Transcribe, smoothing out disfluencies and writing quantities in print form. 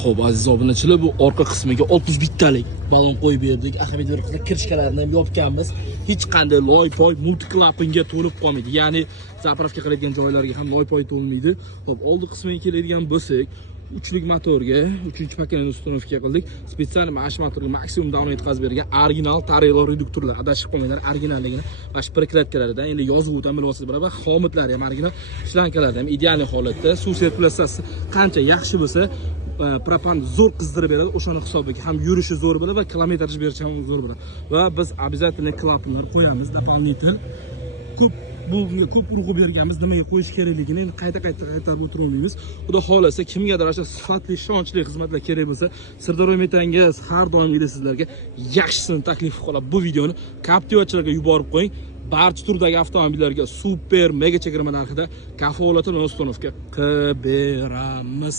Xo'p, aziz obunachilar, bu orqa qismiga 61 talik balon qo'yib berdik. Ahamiyatli bir kirishkalarini ham yopganmiz. Hech qanday loy-poy multiklapinga to'lib qolmaydi. Ya'ni zapravka qiladigan joylarga ham loy-poy to'lmaydi. Xo'p, oldi qismiga keladigan bo'lsak, uchlik motorga 3-paketni uстановка qildik. Spetsial mash motorga maksimum davomni yetkazib bergan original Tarelo reduktorlar. Adashib qolmanglar, originalligini va shpriklatkalarida endi yozuv ham bilasiz barabar, xomitlari ham original, shlankalari ham ideal holatda. Suv sirkulyatsiyasi qancha yaxshi bo'lsa, propan zo'r qizdirib beradi. O'shani hisobiga ham yurishi zo'r bo'ladi va kilometraj berishi ham zo'r bo'ladi. Va biz обязательно klapanlar qo'yamiz, дополнительно. Bunga ko'p urg'u berganmiz, nimaga qo'yish kerakligini endi qayta o'tirolmaymiz. Xudo xolasa kimgadir o'sha sifatli, ishonchli xizmatlar kerak bo'lsa, Sirdaryo metangiz har doimgidek sizlarga yaxshisini taklif qilib, bu videoni Captivachilarga yuborib qo'ying. Barcha turdagi avtomobillarga super mega chegirma narxida kafolat bilan uстановка qilib beramiz.